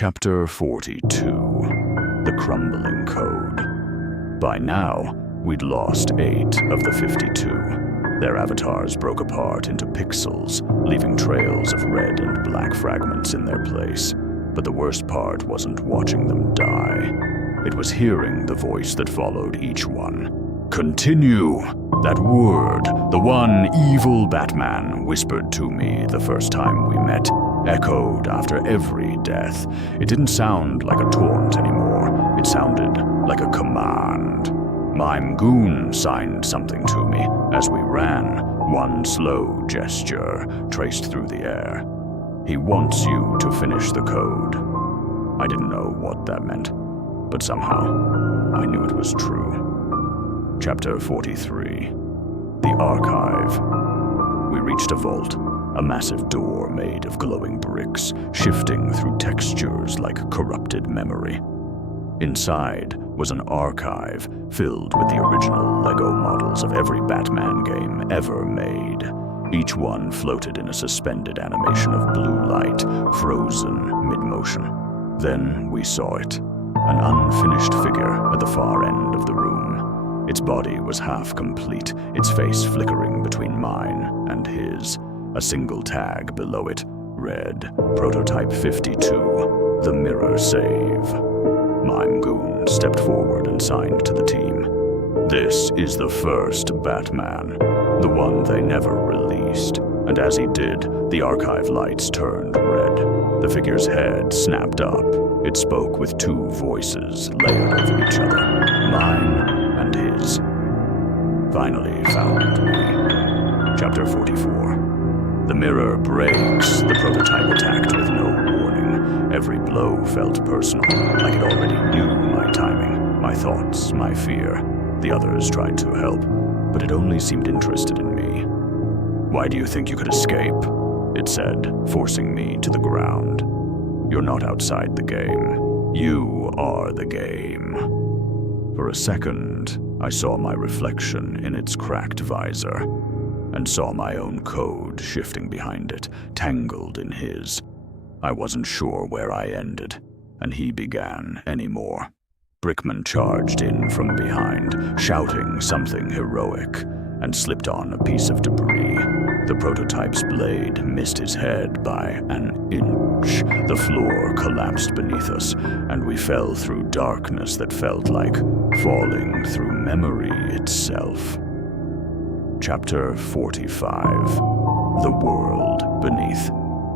Chapter 42, The Crumbling Code. By now, we'd lost 8 of the 52. Their avatars broke apart into pixels, leaving trails of red and black fragments in their place. But the worst part wasn't watching them die. It was hearing the voice that followed each one. Continue! That word, the one evil Batman whispered to me the first time we met, echoed after every death. It didn't sound like a taunt anymore. It sounded like a command. Mime Goon signed something to me as we ran, one slow gesture traced through the air. He wants you to finish the code. I didn't know what that meant, but somehow I knew it was true. Chapter 43, The Archive. We reached a vault, a massive door made of glowing bricks, shifting through textures like corrupted memory. Inside was an archive filled with the original Lego models of every Batman game ever made. Each one floated in a suspended animation of blue light, frozen mid-motion. Then we saw it, an unfinished figure at the far end of the room. Its body was half complete, its face flickering between mine and his. A single tag below it read, Prototype 52, The Mirror Save. Mime Goon stepped forward and signed to the team. This is the first Batman, the one they never released. And as he did, the archive lights turned red. The figure's head snapped up. It spoke with 2 voices layered over each other, mine and his. Finally found me. Chapter 44. The mirror breaks. The prototype attacked with no warning. Every blow felt personal, like it already knew my timing, my thoughts, my fear. The others tried to help, but it only seemed interested in me. Why do you think you could escape? It said, forcing me to the ground. You're not outside the game. You are the game. For a second, I saw my reflection in its cracked visor, and saw my own code shifting behind it, tangled in his. I wasn't sure where I ended, and he began anymore. Brickman charged in from behind, shouting something heroic, and slipped on a piece of debris. The prototype's blade missed his head by an inch. The floor collapsed beneath us, and we fell through darkness that felt like falling through memory itself. Chapter 45. The World Beneath.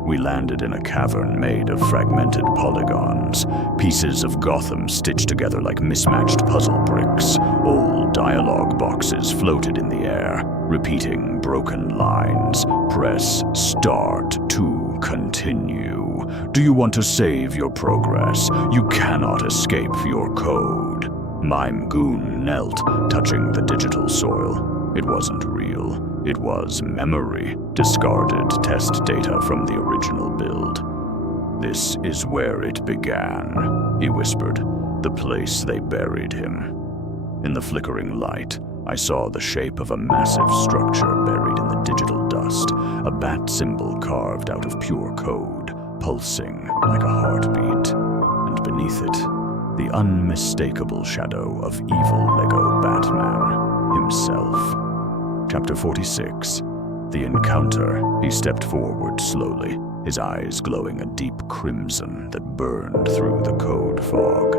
We landed in a cavern made of fragmented polygons, pieces of Gotham stitched together like mismatched puzzle bricks. Old dialogue boxes floated in the air, repeating broken lines. Press start to continue. Do you want to save your progress? You cannot escape your code. Mime Goon knelt, touching the digital soil. It wasn't real. It was memory, discarded test data from the original build. This is where it began, he whispered, the place they buried him. In the flickering light, I saw the shape of a massive structure buried in the digital dust, a bat symbol carved out of pure code, pulsing like a heartbeat. And beneath it, the unmistakable shadow of evil Lego Batman himself. Chapter 46. The Encounter. He stepped forward slowly, his eyes glowing a deep crimson that burned through the code fog.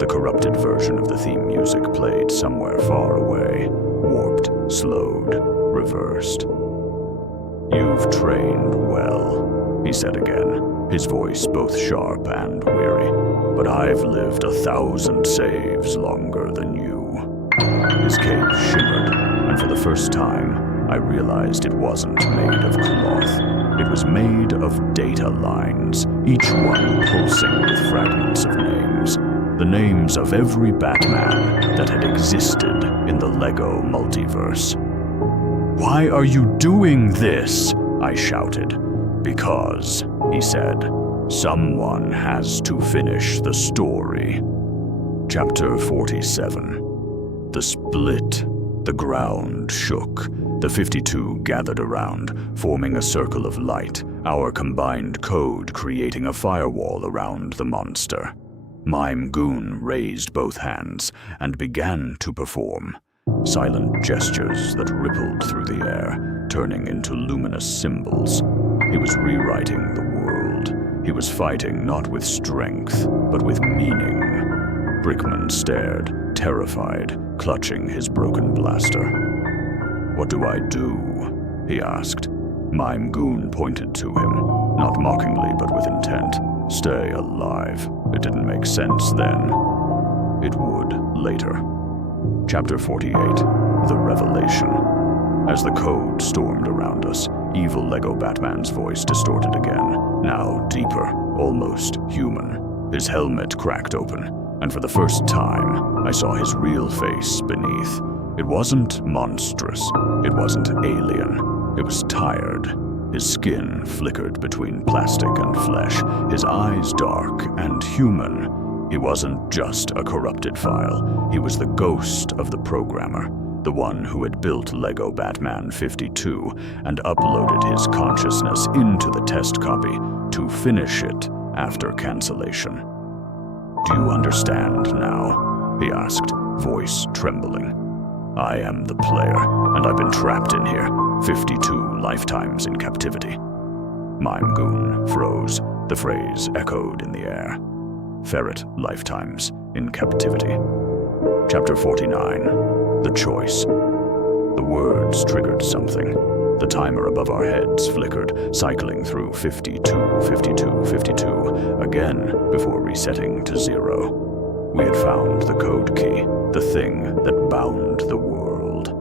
The corrupted version of the theme music played somewhere far away, warped, slowed, reversed. You've trained well, he said again, his voice both sharp and weary. But I've lived 1,000 saves longer than you. His cape shimmered, and for the first time, I realized it wasn't made of cloth. It was made of data lines, each one pulsing with fragments of names. The names of every Batman that had existed in the Lego multiverse. Why are you doing this? I shouted. Because, he said, someone has to finish the story. Chapter 47. The split. The ground shook. The 52 gathered around, forming a circle of light, our combined code creating a firewall around the monster. Mime Goon raised both hands and began to perform. Silent gestures that rippled through the air, turning into luminous symbols. He was rewriting the world. He was fighting not with strength, but with meaning. Brickman stared, terrified, clutching his broken blaster. "What do I do?" he asked. Mime Goon pointed to him, not mockingly but with intent. Stay alive. It didn't make sense then. It would later. Chapter 48, The Revelation. As the code stormed around us, evil Lego Batman's voice distorted again, now deeper, almost human. His helmet cracked open, and for the first time, I saw his real face beneath. It wasn't monstrous. It wasn't alien. It was tired. His skin flickered between plastic and flesh, his eyes dark and human. He wasn't just a corrupted file. He was the ghost of the programmer, the one who had built Lego Batman 52 and uploaded his consciousness into the test copy to finish it after cancellation. "Do you understand now?" he asked, voice trembling. "I am the player, and I've been trapped in here, 52 lifetimes in captivity." Mime Goon froze. The phrase echoed in the air. Ferret lifetimes in captivity. Chapter 49, The Choice. The words triggered something. The timer above our heads flickered, cycling through 52, 52, 52, again before resetting to 0. We had found the code key, the thing that bound the world.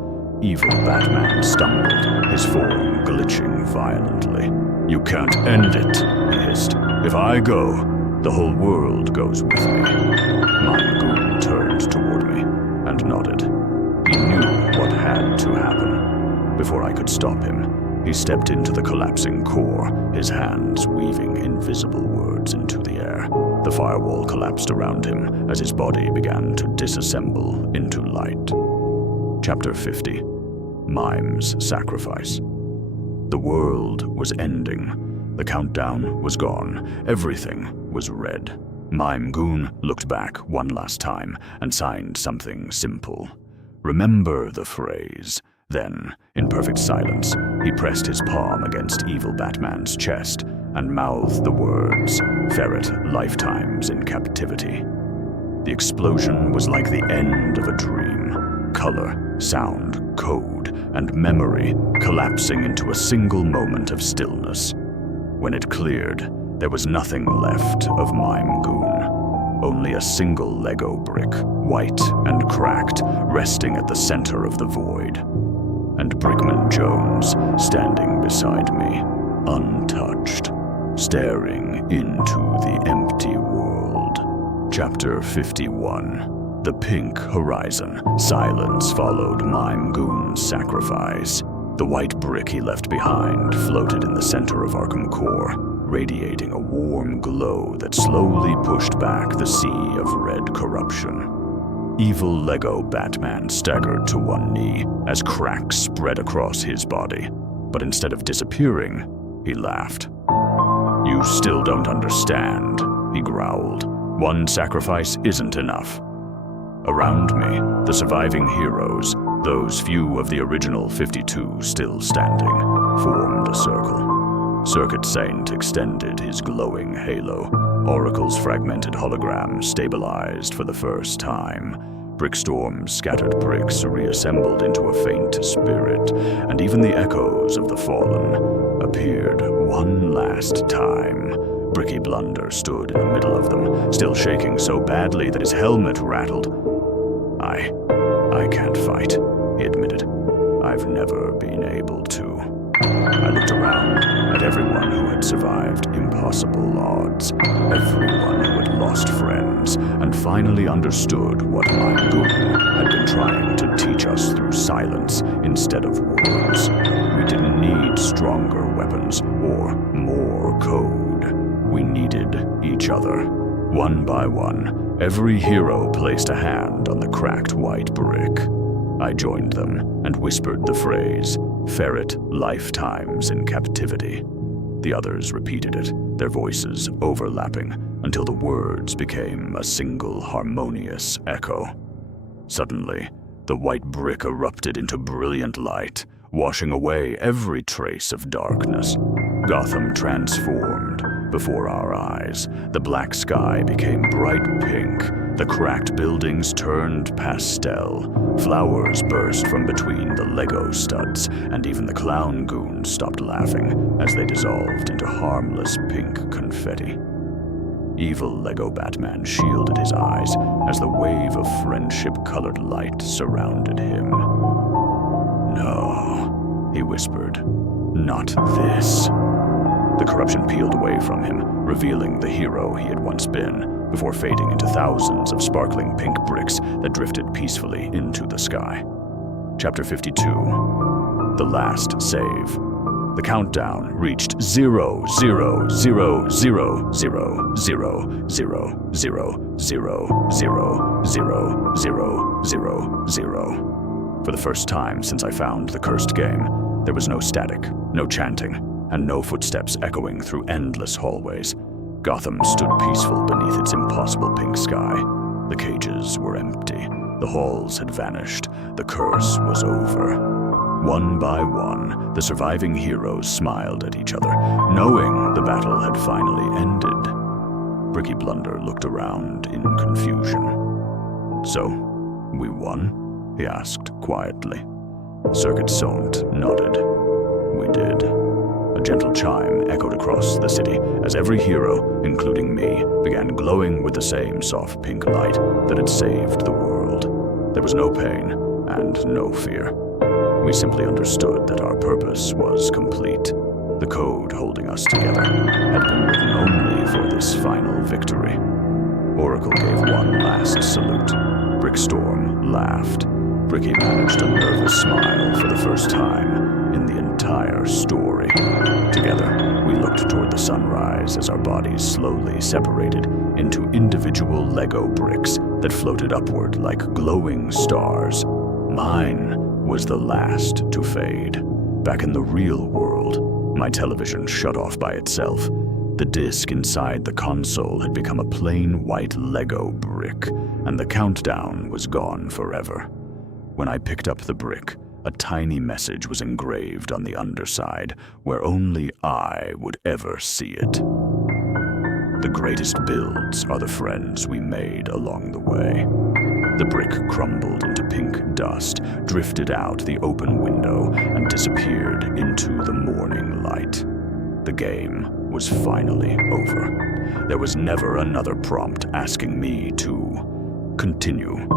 Evil Batman stumbled, his form glitching violently. "You can't end it," he hissed. "If I go, the whole world goes with me." Mime Goon turned toward me and nodded. He knew what had to happen. Before I could stop him, he stepped into the collapsing core, his hands weaving invisible words into the air. The firewall collapsed around him as his body began to disassemble into light. Chapter 50, Mime's Sacrifice. The world was ending. The countdown was gone. Everything was red. Mime Goon looked back one last time and signed something simple. "Remember the phrase." Then, in perfect silence, he pressed his palm against evil Batman's chest and mouthed the words, "Ferret lifetimes in captivity." The explosion was like the end of a dream. Color, sound, code, and memory collapsing into a single moment of stillness. When it cleared, there was nothing left of Mime Goon. Only a single Lego brick, white and cracked, resting at the center of the void. And Brickman Jones standing beside me, untouched, staring into the empty world. Chapter 51, The Pink Horizon. Silence followed Mime Goon's sacrifice. The white brick he left behind floated in the center of Arkham Core, radiating a warm glow that slowly pushed back the sea of red corruption. Evil Lego Batman staggered to one knee as cracks spread across his body. But instead of disappearing, he laughed. "You still don't understand," he growled. "One sacrifice isn't enough." Around me, the surviving heroes, those few of the original 52 still standing, formed a circle. Circuit Saint extended his glowing halo. Oracle's fragmented hologram stabilized for the first time. Brickstorm's scattered bricks reassembled into a faint spirit, and even the echoes of the fallen appeared one last time. Bricky Blunder stood in the middle of them, still shaking so badly that his helmet rattled. I can't fight," he admitted. "I've never been able to." I looked around at everyone who had survived impossible odds, everyone who had lost friends, and finally understood what Mime Goon had been trying to teach us through silence instead of words. We didn't need stronger weapons or more code. We needed each other. One by one, every hero placed a hand on the cracked white brick. I joined them and whispered the phrase, "Ferret lifetimes in captivity." The others repeated it, their voices overlapping, until the words became a single harmonious echo. Suddenly, the white brick erupted into brilliant light, washing away every trace of darkness. Gotham transformed before our eyes. The black sky became bright pink. The cracked buildings turned pastel. Flowers burst from between the Lego studs, and even the clown goons stopped laughing as they dissolved into harmless pink confetti. Evil Lego Batman shielded his eyes as the wave of friendship-colored light surrounded him. "No," he whispered. "Not this." The corruption peeled away from him, revealing the hero he had once been, before fading into thousands of sparkling pink bricks that drifted peacefully into the sky. Chapter 52. The Last Save. The countdown reached 0, 0, 0, 0, 0, 0, 0, 0, 0, 0, 0, 0, 0, 0. For the first time since I found the cursed game, there was no static, no chanting, and no footsteps echoing through endless hallways. Gotham stood peaceful beneath its impossible pink sky. The cages were empty. The halls had vanished. The curse was over. One by one, the surviving heroes smiled at each other, knowing the battle had finally ended. Bricky Blunder looked around in confusion. "So, we won?" he asked quietly. Circuit Sont nodded. "We did." A gentle chime echoed across the city as every hero, including me, began glowing with the same soft pink light that had saved the world. There was no pain and no fear. We simply understood that our purpose was complete. The code holding us together had been written only for this final victory. Oracle gave one last salute. Brickstorm laughed. Bricky managed a nervous smile for the first time in the entire story. Together, we looked toward the sunrise as our bodies slowly separated into individual Lego bricks that floated upward like glowing stars. Mine was the last to fade. Back in the real world, my television shut off by itself. The disc inside the console had become a plain white Lego brick, and the countdown was gone forever. When I picked up the brick, a tiny message was engraved on the underside, where only I would ever see it. The greatest builds are the friends we made along the way. The brick crumbled into pink dust, drifted out the open window, and disappeared into the morning light. The game was finally over. There was never another prompt asking me to continue.